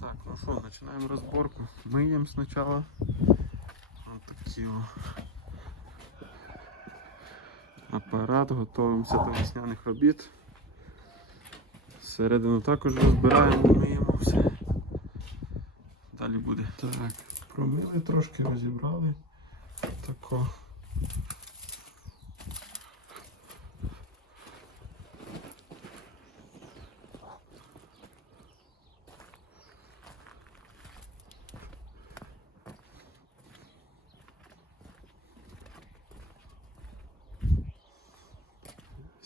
Так, ну що, починаємо розборку. Миємо спочатку. Ось такі о. апарат, готуємося до весняних робіт. Середину також розбираємо, миємо все. Далі буде. Так, промили трошки, розібрали. Тако.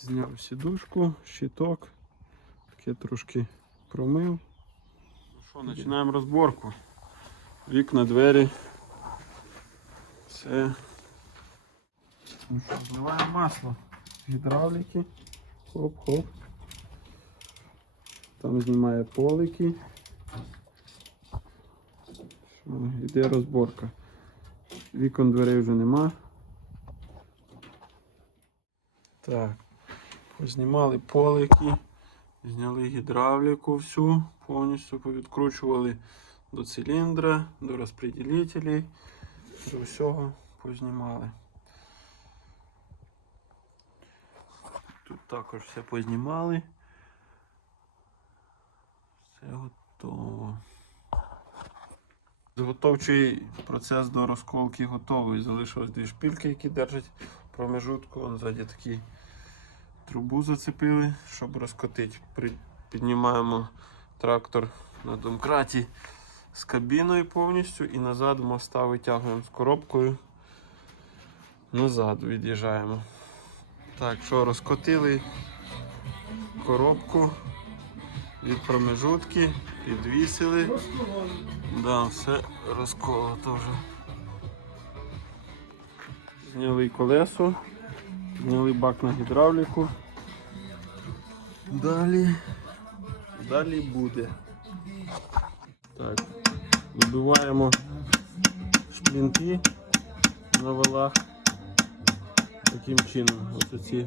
Зняв сідушку, щиток, таке трошки промив. Ну що, починаємо розборку. Вікна, двері. Все. Ну що, зливаємо масло гідравліки. Хоп-хоп. Там знімає полики. Йде розборка. Вікон дверей вже нема. Так, познімали полики, зняли гідравліку всю, повністю повідкручували до циліндра, до розпределителей, до всього познімали. Тут також все познімали. Все готово. Зготовчий процес до розколки готовий. Залишилось дві шпильки, які держать промежутку. Вон ззаді такі трубу зацепили, щоб розкотити. Піднімаємо трактор на домкраті з кабіною повністю і назад моста витягуємо з коробкою. Назад від'їжджаємо. Так, що розкотили коробку від промежутки, підвісили. Да, все розколото вже. Зняли колесо, зняли бак на гідравліку. Далі. Далі буде. Так. Вибиваємо шплінти на валах. Таким чином. Ось оці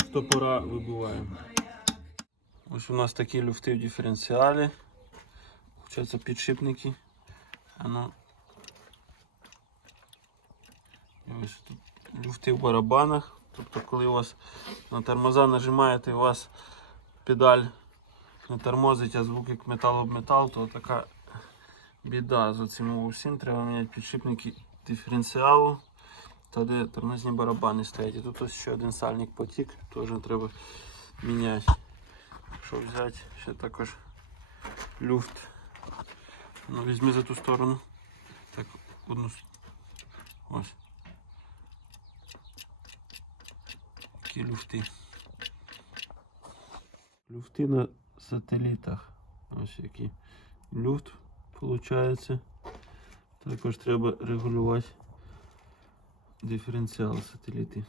стопора вибиваємо. Ось у нас такі люфти в диференціалі. Получаються підшипники. А ну. І ось тут люфти в барабанах. Тобто, коли у вас на тормоза нажимаєте, і у вас педаль не тормозить, а звук як метал об метал, то така біда з оцим усім. Треба міняти підшипники диференціалу, та де тормозні барабани стоять. І тут ось ще один сальник потік, теж треба міняти. Щоб взяти ще також люфт. Ну, візьми за ту сторону. Так, одну. Ось. Такі люфти. Люфти на сателітах. Ось який люфт виходить. Також треба регулювати диференціал сателіти.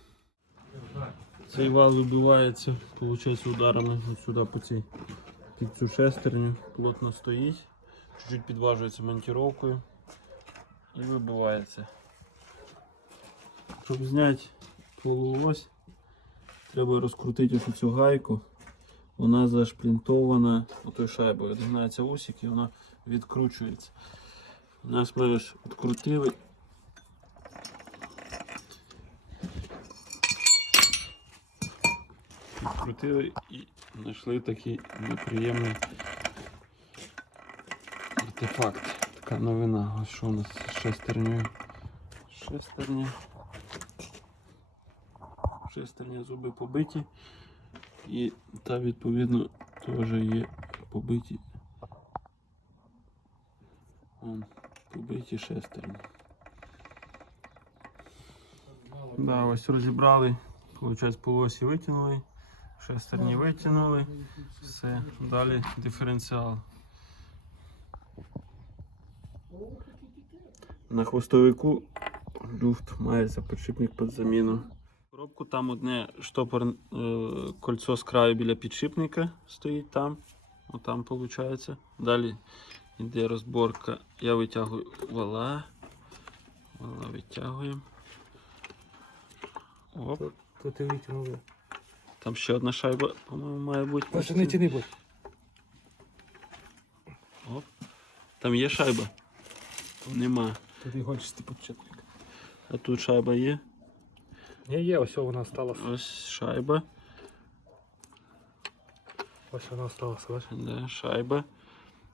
Цей вал вибивається, виходить, ударами от сюди по цій під цю шестерню, плотно стоїть, чуть-чуть підважується монтировкою і вибивається. Щоб зняти полуось, треба розкрутити ось цю гайку. Вона зашплінтована отою шайбою. Відгинається усик і вона відкручується. У нас ми ось відкрутили. Відкрутили і знайшли такий неприємний артефакт. Така новина. Ось що у нас з шестернею. Шестерня. Шестерня зуби побиті. І та відповідно теж є побиті. Вон, побиті шестерні. Да, ось розібрали. Получається, полосі витягнули, шестерні витягнули. Все, далі диференціал. На хвостовику люфт мається підшипник під заміну. Там одне штопор е, кольцо з краю біля підшипника стоїть там. Отам виходить. Далі йде розборка. Я витягую вала. Вала витягуємо. Оп. То ти витягнули. Там ще одна шайба, по-моєму, має бути. Паша, не тяни будь. Оп. Там є шайба? Нема. Ти хочеш типу підчепник. А тут шайба є. Ні, є, ось вона сталася. Ось шайба. Ось вона сталася, бачиш? Да, шайба.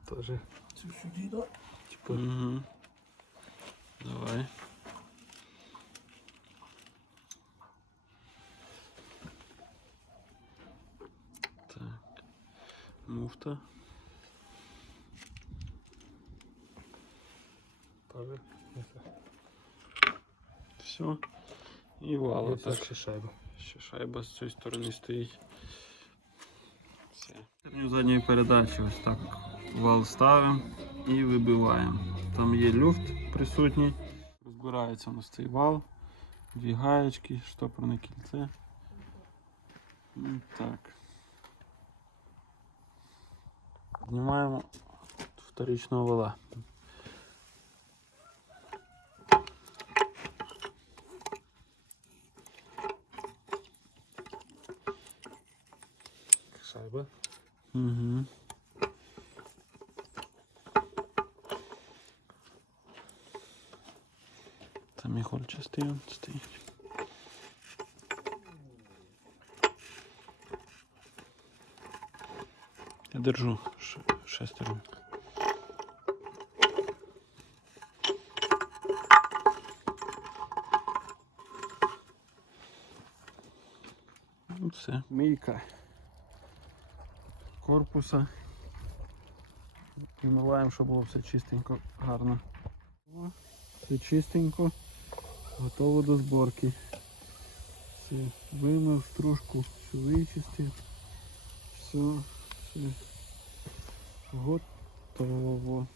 Теж. Це сюди, да? Типу, Угу. Давай. Так. Муфта. це. Все. І вала так. ще шайба. Ще шайба з цієї сторони стоїть. Все. Задньої передачі ось так вал ставимо і вибиваємо. Там є люфт присутній. Розбирається у нас цей вал, дві гаєчки, штопорне кільце. Ну, Так. Знімаємо вторичного вала. Шайба. Угу. Там і хорчастий он стоїть. Я держу ш- шестерню. Ну все. Мийка корпуса. Вимиваємо, щоб було все чистенько, гарно. Все чистенько, готово до зборки. Все, вимив стружку, все вичистив. Все, все готово.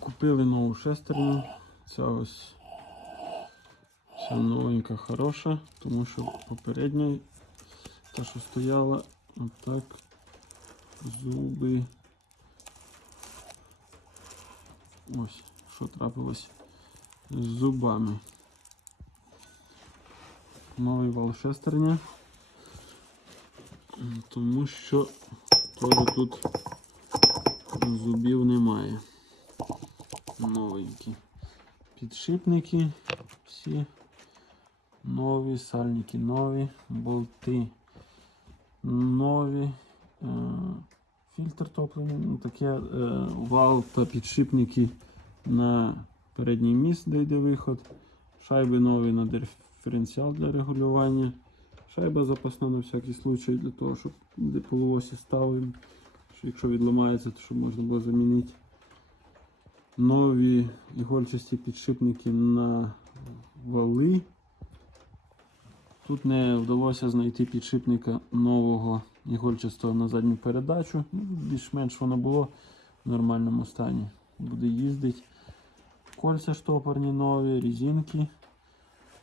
Купили нову шестерню. Ця ось ця новенька хороша, тому що попередня, та що стояла, отак зуби. Ось, що трапилось з зубами. Новий вал шестерня. Тому що теж тут зубів немає. Новенькі. Підшипники всі нові, сальники нові, болти нові. Е, Фільтр топливний, ну, таке е, вал та підшипники на передній міст, де йде виход. Шайби нові на диференціал для регулювання. Шайба запасна на всякий случай для того, щоб де полуосі. Якщо відламається, то щоб можна було замінити. Нові ігольчасті підшипники на вали. Тут не вдалося знайти підшипника нового ігольчастого на задню передачу. Ну, Більш-менш воно було в нормальному стані. Буде їздити. Кольця штопорні нові, різинки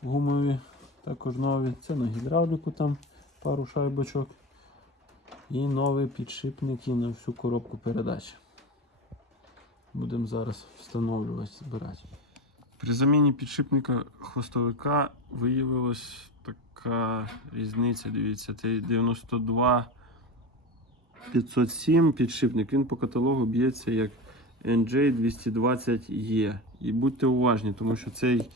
гумові, також нові. Це на гідравліку там пару шайбочок. І нові підшипники на всю коробку передач. Будемо зараз встановлювати, збирати. При заміні підшипника хвостовика виявилась така різниця. Дивіться, це 92 507 підшипник. Він по каталогу б'ється як NJ220E. І будьте уважні, тому що цей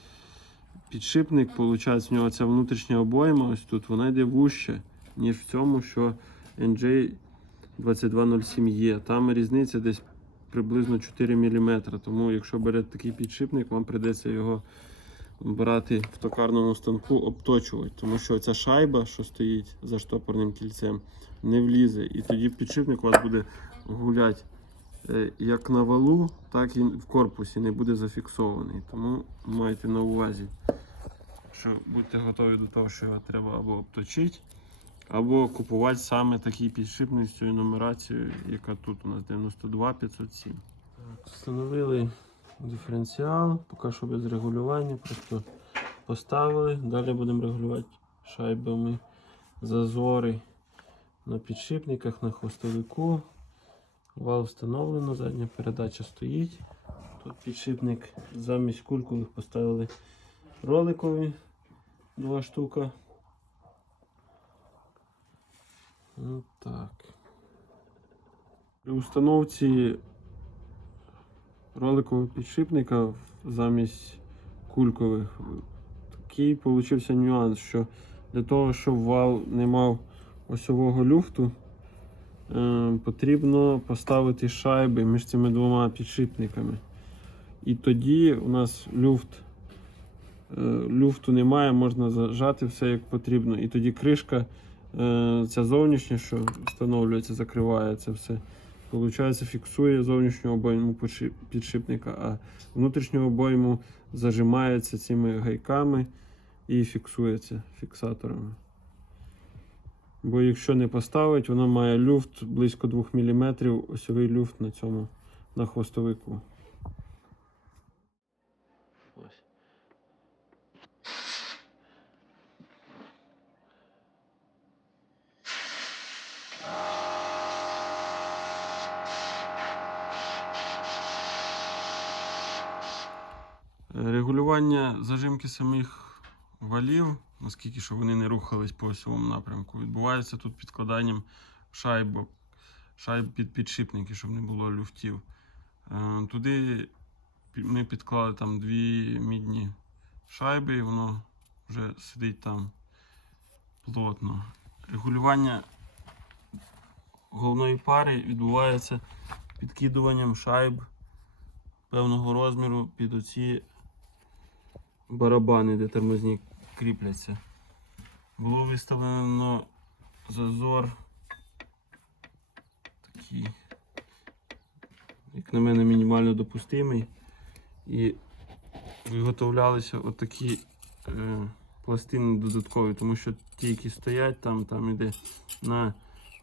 підшипник, виходить, в нього ця внутрішня обойма, ось тут, вона йде вужче, ніж в цьому, що NJ2207E. Там різниця десь приблизно 4 мм. Тому якщо берете такий підшипник, вам прийдеться його брати в токарному станку, обточувати. Тому що ця шайба, що стоїть за штопорним кільцем, не влізе. І тоді підшипник у вас буде гуляти е, як на валу, так і в корпусі не буде зафіксований. Тому майте на увазі, що будьте готові до того, що його треба або обточити, або купувати саме такий підшипник з цією нумерацією, яка тут у нас 92 507. Встановили диференціал, поки що без регулювання, просто поставили. Далі будемо регулювати шайбами зазори на підшипниках, на хвостовику. Вал встановлено, задня передача стоїть. Тут підшипник замість кулькових поставили роликові два штука. Ну, так. При установці роликового підшипника замість кулькових. Такий получився нюанс, що для того, щоб вал не мав осьового люфту, е, потрібно поставити шайби між цими двома підшипниками. І тоді у нас люфт, е, люфту немає, можна зажати все як потрібно. І тоді кришка, е, ця зовнішня, що встановлюється, закриває це все. Получається, фіксує зовнішню обойму підшипника, а внутрішню обойму зажимається цими гайками і фіксується фіксаторами. Бо якщо не поставить, вона має люфт близько 2 мм, осьовий люфт на цьому на хвостовику. Ось. Регулювання зажимки самих валів, наскільки щоб вони не рухались по осьовому напрямку, відбувається тут підкладанням шайбок, шайб під підшипники, щоб не було люфтів. Е, Туди ми підклали там дві мідні шайби, і воно вже сидить там плотно. Регулювання головної пари відбувається підкидуванням шайб певного розміру під оці барабани, де тормозні кріпляться. Було виставлено зазор такий, як на мене, мінімально допустимий. І виготовлялися отакі е, пластини додаткові, тому що ті, які стоять, там, там іде на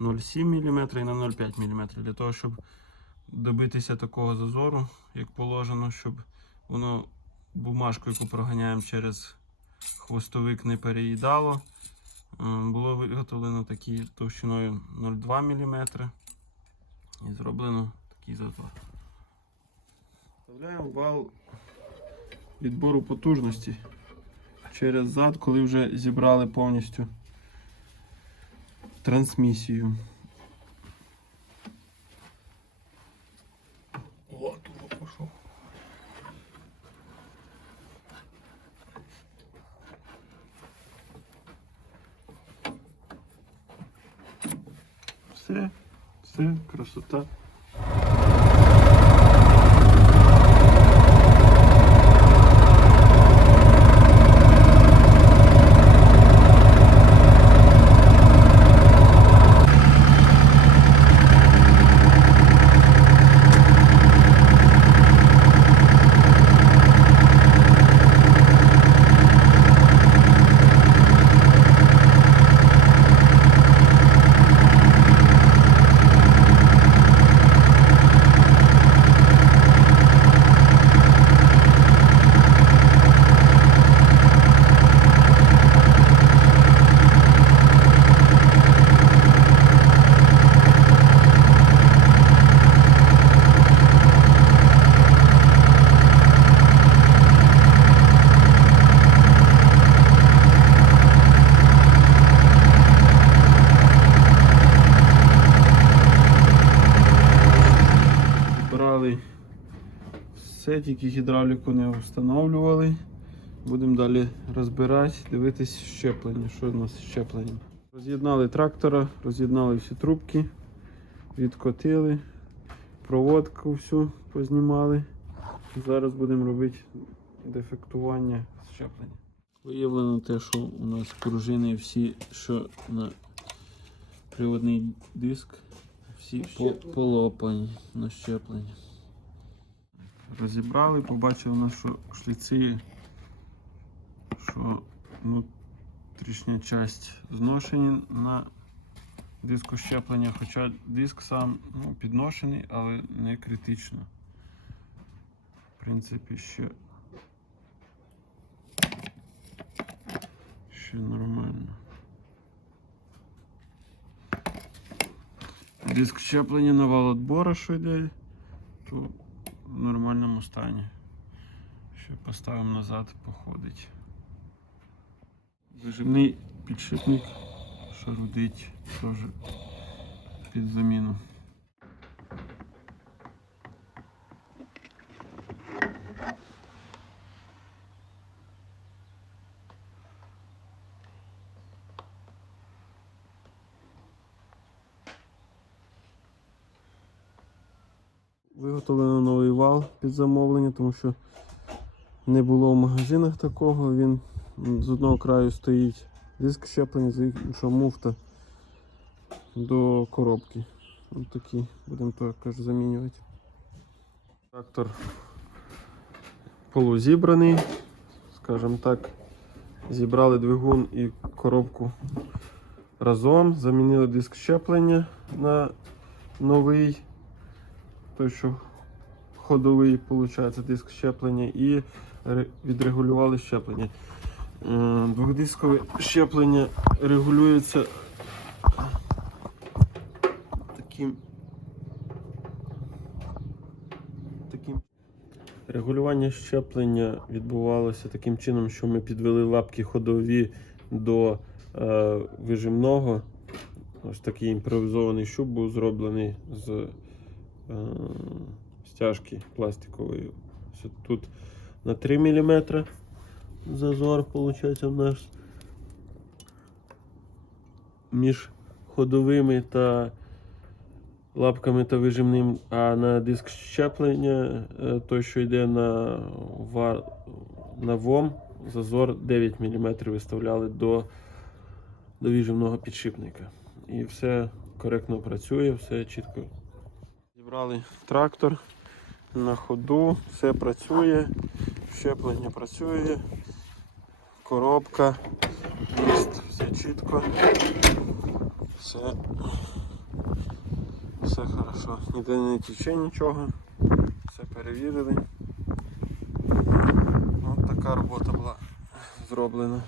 0,7 мм і на 0,5 мм. Для того, щоб добитися такого зазору, як положено, щоб воно бумажку, яку проганяємо через хвостовик, не переїдало. Було виготовлено такі товщиною 0,2 мм і зроблено такий зазор. Вставляємо вал відбору потужності через зад, коли вже зібрали повністю трансмісію. О, турбо пошел. Все, все, красота. Брали все, тільки гідравліку не встановлювали. Будемо далі розбирати, дивитись щеплення. Що у нас з щепленням. Роз'єднали трактора, роз'єднали всі трубки, відкотили, проводку всю познімали. Зараз будемо робити дефектування щеплення. Виявлено те, що у нас пружини всі, що на приводний диск, всі по- полопані на щеплення. Розібрали, побачили, що шліці, що внутрішня часть зношені на диску щеплення, хоча диск сам ну, підношений, але не критично. В принципі, ще, ще нормально. Диск щеплення на вал отбора, що йде, то в нормальному стані. Ще поставимо назад, походить. Зажимний підшипник, що рудить, теж під заміну. Виготовлено новий вал під замовлення, тому що не було в магазинах такого. Він з одного краю стоїть диск щеплення, з іншого муфта до коробки. Ось такі будемо також замінювати. Трактор полузібраний, скажімо так. Зібрали двигун і коробку разом, замінили диск щеплення на новий, той, що ходовий, виходить, диск щеплення, і відрегулювали щеплення. Двохдискове щеплення регулюється таким. таким. Регулювання щеплення відбувалося таким чином, що ми підвели лапки ходові до е, вижимного. Ось такий імпровізований щуп був зроблений з стяжки пластикової. Тут на 3 мм зазор, виходить, у нас між ходовими та лапками та вижимним, а на диск щеплення, е, той, що йде на, вар, на ВОМ, зазор 9 мм виставляли до, до вижимного підшипника. І все коректно працює, все чітко. Зібрали трактор на ходу, все працює, щеплення працює, коробка, міст, все чітко, все все хорошо, ніде не тече нічого, все перевірили. Ось така робота була зроблена.